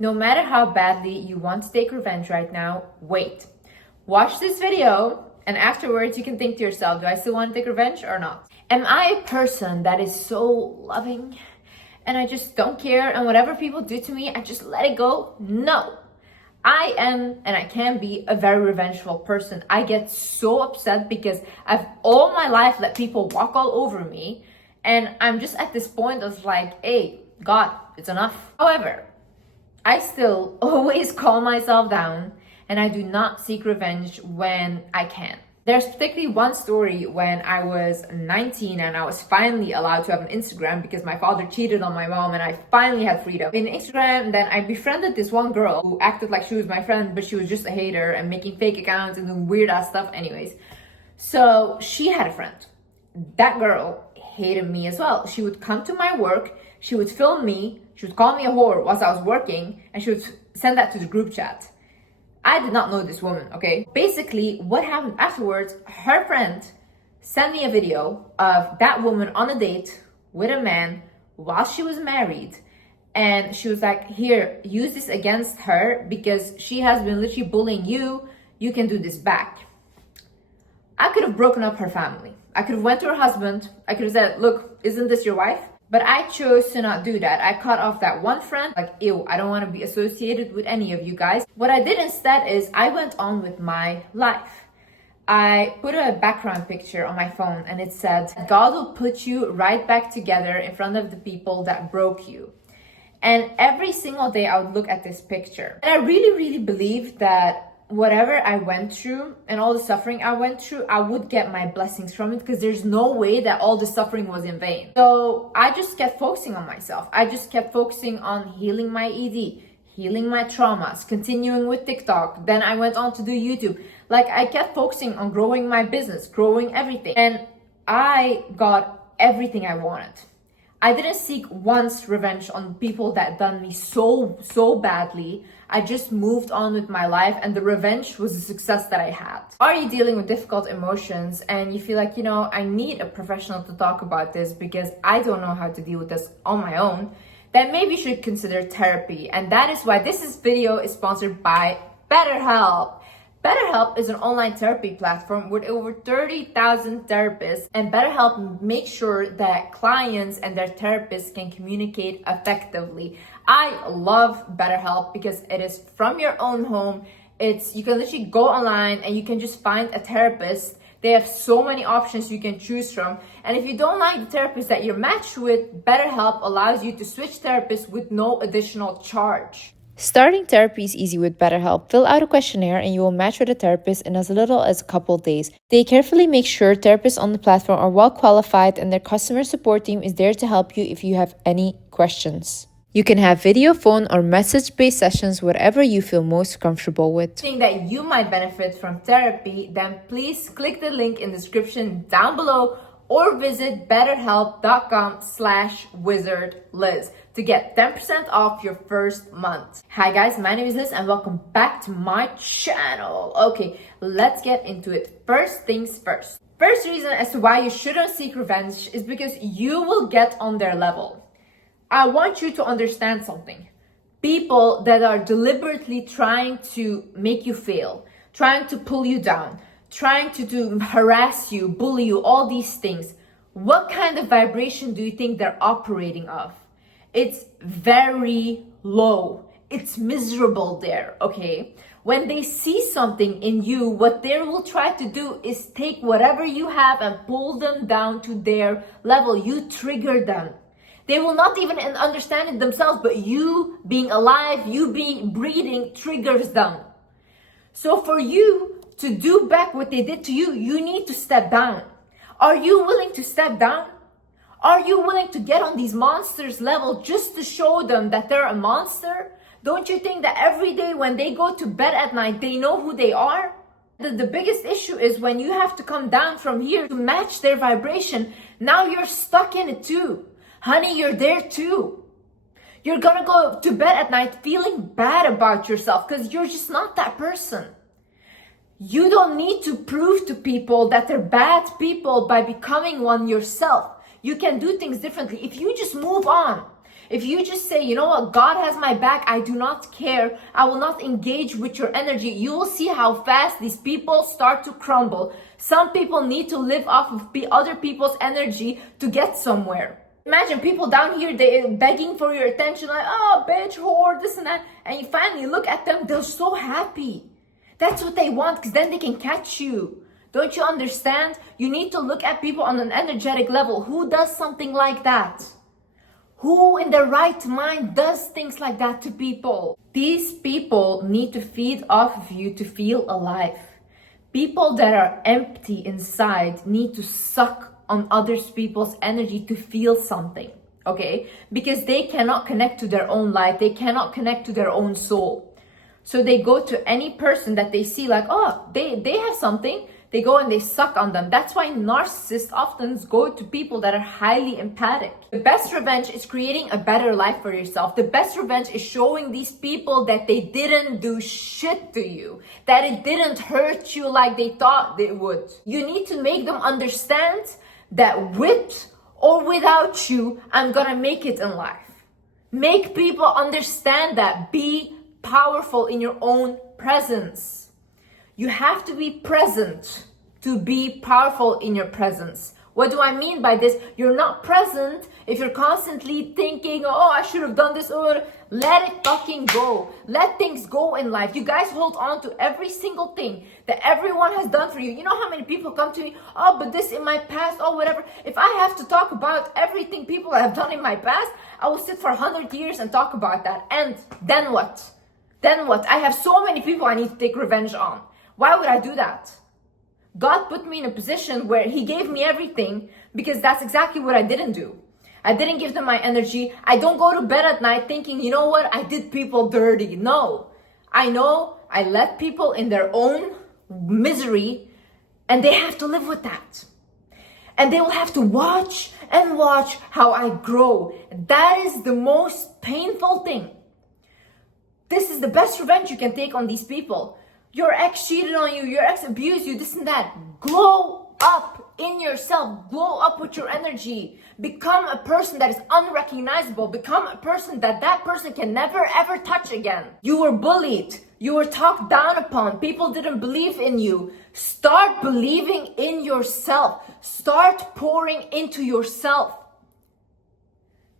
No matter how badly you want to take revenge right now, wait. Watch this video and afterwards you can think to yourself, do I still want to take revenge or not? Am I a person that is so loving and I just don't care, and whatever people do to me, I just let it go? No. I am, and I can be, a very revengeful person. I get so upset because I've all my life let people walk all over me, and I'm just at this point of like, hey, God, it's enough. However, I still always calm myself down and I do not seek revenge when I can. There's particularly one story when I was 19 and I was finally allowed to have an Instagram because my father cheated on my mom and I finally had freedom. In Instagram, then I befriended this one girl who acted like she was my friend, but she was just a hater and making fake accounts and doing weird ass stuff anyways. So she had a friend. That girl hated me as well. She would come to my work, she would film me, she would call me a whore whilst I was working, and she would send that to the group chat. I did not know this woman, okay? Basically, what happened afterwards, her friend sent me a video of that woman on a date with a man while she was married. And she was like, here, use this against her because she has been literally bullying you. You can do this back. I could have broken up her family. I could have went to her husband. I could have said, look, isn't this your wife? But I chose to not do that. I cut off that one friend, like, ew, I don't want to be associated with any of you guys. What I did instead is I went on with my life. I put a background picture on my phone and it said, God will put you right back together in front of the people that broke you. And every single day I would look at this picture. And I really, really believe that whatever I went through and all the suffering I went through, I would get my blessings from it because there's no way that all the suffering was in vain. So I just kept focusing on myself. I just kept focusing on healing my ED, healing my traumas, continuing with TikTok. Then I went on to do YouTube. Like, I kept focusing on growing my business, growing everything. And I got everything I wanted. I didn't seek once revenge on people that done me so badly. I just moved on with my life and the revenge was a success that I had. Are you dealing with difficult emotions and you feel like, I need a professional to talk about this because I don't know how to deal with this on my own? Then maybe you should consider therapy. And that is why this video is sponsored by BetterHelp. BetterHelp is an online therapy platform with over 30,000 therapists, and BetterHelp makes sure that clients and their therapists can communicate effectively. I love BetterHelp because it is from your own home. You can literally go online and you can just find a therapist. They have so many options you can choose from. And if you don't like the therapist that you're matched with, BetterHelp allows you to switch therapists with no additional charge. Starting therapy is easy with BetterHelp. Fill out a questionnaire and you will match with a therapist in as little as a couple days. They carefully make sure therapists on the platform are well qualified and their customer support team is there to help you if you have any questions. You can have video, phone, or message-based sessions, whatever you feel most comfortable with. Think that you might benefit from therapy, then please click the link in the description down below or visit betterhelp.com/wizardliz to get 10% off your first month. Hi guys, my name is Liz and welcome back to my channel. Okay, let's get into it. First things first. First reason as to why you shouldn't seek revenge is because you will get on their level. I want you to understand something. People that are deliberately trying to make you fail, trying to pull you down, trying to harass you, bully you, all these things. What kind of vibration do you think they're operating of? It's very low. It's miserable there, okay? When they see something in you, what they will try to do is take whatever you have and pull them down to their level. You trigger them. They will not even understand it themselves, but you being alive, you being breathing triggers them. So for you to do back what they did to you, you need to step down. Are you willing to step down? Are you willing to get on these monsters' level just to show them that they're a monster? Don't you think that every day when they go to bed at night, they know who they are? The biggest issue is when you have to come down from here to match their vibration. Now you're stuck in it too. Honey, you're there too. You're gonna go to bed at night feeling bad about yourself because you're just not that person. You don't need to prove to people that they're bad people by becoming one yourself. You can do things differently. If you just move on, If you just say, you know what, God has my back, I do not care, I will not engage with your energy, you will see how fast these people start to crumble. Some people need to live off of other people's energy to get somewhere. Imagine people down here, they begging for your attention, like, oh, bitch, whore, this and that. And you finally look at them, they're so happy. That's what they want, because then they can catch you. Don't you understand? You need to look at people on an energetic level. Who does something like that? Who in their right mind does things like that to people? These people need to feed off of you to feel alive. People that are empty inside need to suck on other people's energy to feel something, okay? Because they cannot connect to their own light. They cannot connect to their own soul. So they go to any person that they see like, oh, they have something. They go and they suck on them. That's why narcissists often go to people that are highly empathic. The best revenge is creating a better life for yourself. The best revenge is showing these people that they didn't do shit to you, that it didn't hurt you like they thought they would. You need to make them understand that with or without you, I'm gonna make it in life. Make people understand that. Be powerful in your own presence. You have to be present to be powerful in your presence. What do I mean by this? You're not present if you're constantly thinking, oh, I should have done this, or let it fucking go. Let things go in life. You guys hold on to every single thing that everyone has done for you. You know how many people come to me, oh, but this in my past, oh, whatever. If I have to talk about everything people have done in my past, I will sit for 100 years and talk about that. And then what? Then what? I have so many people I need to take revenge on. Why would I do that? God put me in a position where He gave me everything because that's exactly what I didn't do. I didn't give them my energy. I don't go to bed at night thinking, you know what, I did people dirty. No. I know I let people in their own misery and they have to live with that. And they will have to watch and watch how I grow. That is the most painful thing. This is the best revenge you can take on these people. Your ex cheated on you, your ex abused you, this and that. Glow up in yourself. Glow up with your energy. Become a person that is unrecognizable. Become a person that person can never ever touch again. You were bullied. You were talked down upon. People didn't believe in you. Start believing in yourself. Start pouring into yourself.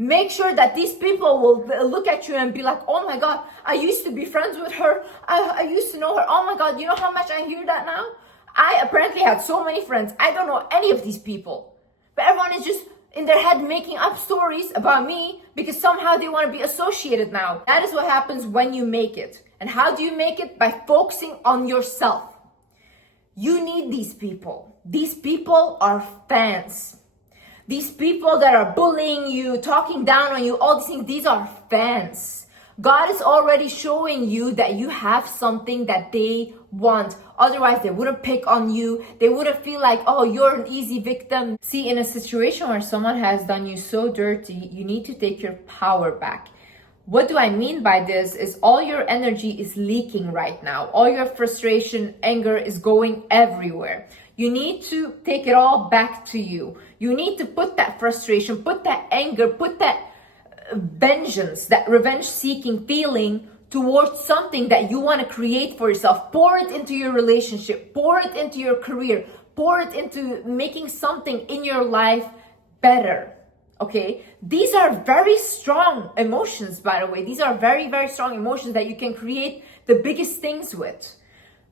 Make sure that these people will look at you and be like, oh my God, I used to be friends with her. I used to know her. Oh my God, you know how much I hear that now? I apparently had so many friends. I don't know any of these people. But everyone is just in their head making up stories about me because somehow they want to be associated now. That is what happens when you make it. And how do you make it? By focusing on yourself. You need these people. These people are fans. These people that are bullying you, talking down on you, all these things, these are fans. God is already showing you that you have something that they want. Otherwise, they wouldn't pick on you. They wouldn't feel like, oh, you're an easy victim. See, in a situation where someone has done you so dirty, you need to take your power back. What do I mean by this is all your energy is leaking right now. All your frustration, anger is going everywhere. You need to take it all back to you. You need to put that frustration, put that anger, put that vengeance, that revenge-seeking feeling towards something that you want to create for yourself. Pour it into your relationship, pour it into your career, pour it into making something in your life better. Okay? These are very strong emotions, by the way. These are very, very strong emotions that you can create the biggest things with.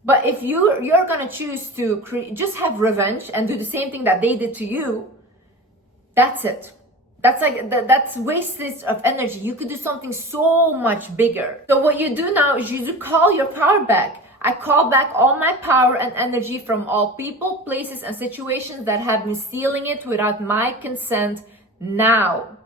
But if you're gonna choose to just have revenge and do the same thing that they did to you, that's it. That's wastage of energy. You could do something so much bigger. So what you do now is you call your power back. I call back all my power and energy from all people, places, and situations that have been stealing it without my consent now.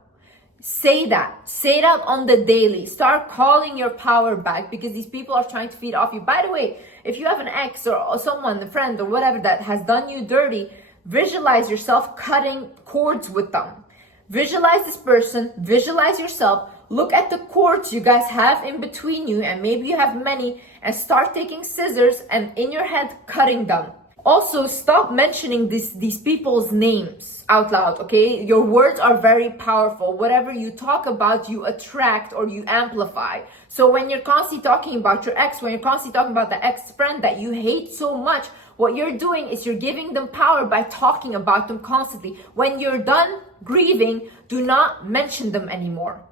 Say that. Say that on the daily. Start calling your power back because these people are trying to feed off you. By the way, if you have an ex or someone, a friend or whatever that has done you dirty, visualize yourself cutting cords with them. Visualize this person, visualize yourself, look at the cords you guys have in between you, and maybe you have many, and start taking scissors and in your head cutting them. Also, stop mentioning these people's names out loud, okay? Your words are very powerful. Whatever you talk about, you attract or you amplify. So when you're constantly talking about your ex, when you're constantly talking about the ex-friend that you hate so much, what you're doing is you're giving them power by talking about them constantly. When you're done grieving, do not mention them anymore.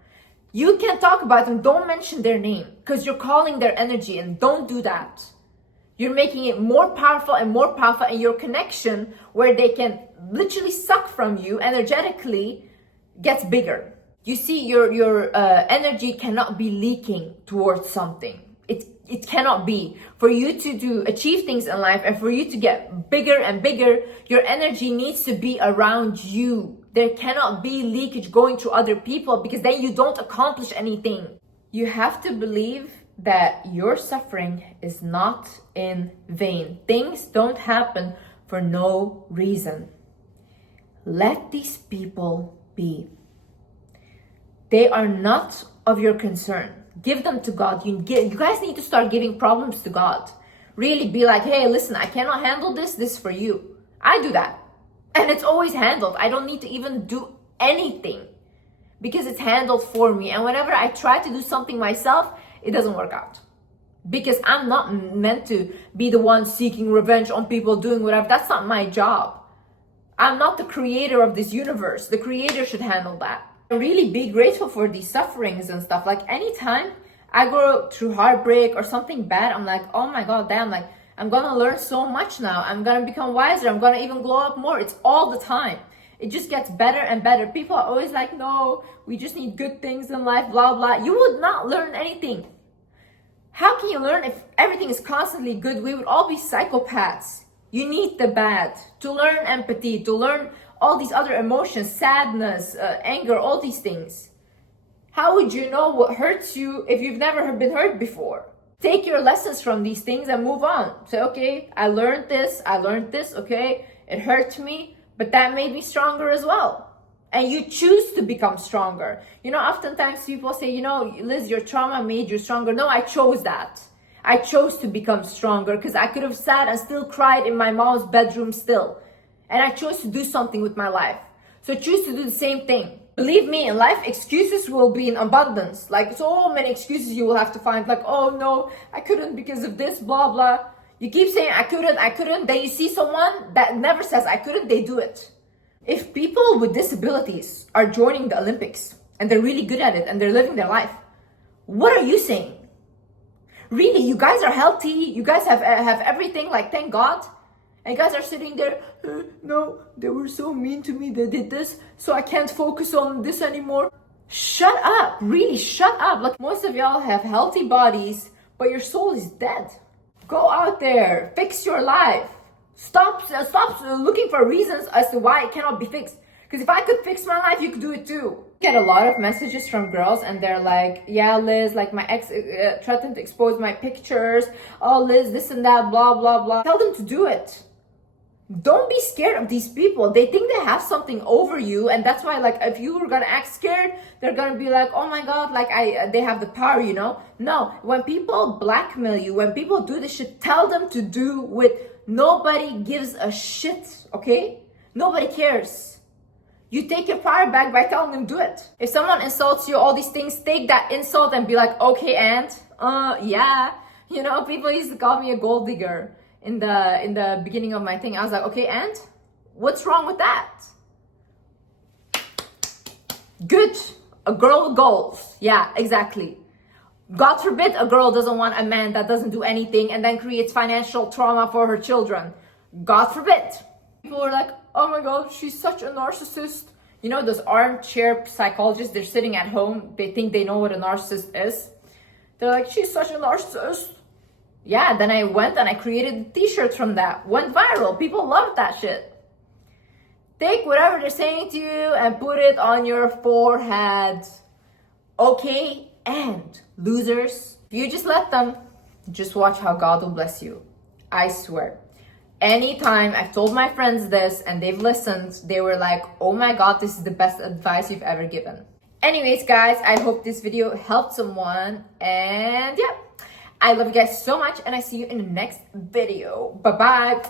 You can talk about them, don't mention their name, because you're calling their energy, and don't do that. You're making it more powerful, and your connection where they can literally suck from you energetically gets bigger. You see, your energy cannot be leaking towards something. It cannot be. For you to achieve things in life and for you to get bigger and bigger, your energy needs to be around you. There cannot be leakage going to other people, because then you don't accomplish anything. You have to believe that your suffering is not in vain. Things don't happen for no reason. Let these people be. They are not of your concern. Give them to God. You guys need to start giving problems to God. Really be like, hey, listen, I cannot handle this. This is for you. I do that. And it's always handled. I don't need to even do anything, because it's handled for me. And whenever I try to do something myself, it doesn't work out, because I'm not meant to be the one seeking revenge on people doing whatever. That's not my job. I'm not the creator of this universe. The creator should handle that. Really be grateful for these sufferings and stuff. Like, anytime I go through heartbreak or something bad, I'm like, oh my God, damn, like, I'm gonna learn so much now. I'm gonna become wiser. I'm gonna even glow up more. It's all the time. It just gets better and better. People are always like, no, we just need good things in life, blah, blah. You would not learn anything. How can you learn if everything is constantly good? We would all be psychopaths. You need the bad to learn empathy, to learn all these other emotions, sadness, anger, all these things. How would you know what hurts you if you've never been hurt before? Take your lessons from these things and move on. Say, okay, I learned this, okay? It hurt me, but that made me stronger as well. And you choose to become stronger. You know, oftentimes people say, you know, Liz, your trauma made you stronger. No, I chose that. I chose to become stronger, because I could have sat and still cried in my mom's bedroom still. And I chose to do something with my life. So choose to do the same thing. Believe me, in life, excuses will be in abundance. Like, so many excuses you will have to find. Like, oh no, I couldn't because of this, blah, blah. You keep saying, I couldn't. Then you see someone that never says, I couldn't, they do it. If people with disabilities are joining the Olympics and they're really good at it and they're living their life, what are you saying? Really, you guys are healthy. You guys have everything, like, thank God. And you guys are sitting there, no, they were so mean to me. They did this, so I can't focus on this anymore. Shut up. Really, shut up. Like, most of y'all have healthy bodies, but your soul is dead. Go out there, fix your life. Stop looking for reasons as to why it cannot be fixed. Because if I could fix my life, you could do it too. I get a lot of messages from girls, and they're like, yeah, Liz, like, my ex threatened to expose my pictures. Oh, Liz, this and that, blah, blah, blah. Tell them to do it. Don't be scared of these people. They think they have something over you, and that's why, like, if you were gonna act scared, they're gonna be like, oh my God, like, they have the power, you know? No, when people blackmail you, when people do this shit, tell them to do with nobody gives a shit, okay? Nobody cares. You take your power back by telling them do it. If someone insults you, all these things, take that insult and be like, okay, and yeah. You know, people used to call me a gold digger in the beginning of my thing. I was like, okay, and what's wrong with that? Good. A girl with goals. Yeah, exactly. God forbid a girl doesn't want a man that doesn't do anything and then creates financial trauma for her children. God forbid. People are like, oh my God, she's such a narcissist. You know, those armchair psychologists, they're sitting at home. They think they know what a narcissist is. They're like, she's such a narcissist. Yeah, then I went and I created t-shirts from that. Went viral. People loved that shit. Take whatever they're saying to you and put it on your forehead. Okay, and losers, if you just let them, just watch how God will bless you. I swear. Anytime I've told my friends this and they've listened, they were like, oh my God, this is the best advice you've ever given. Anyways, guys, I hope this video helped someone. And yeah, I love you guys so much, and I see you in the next video. Bye-bye.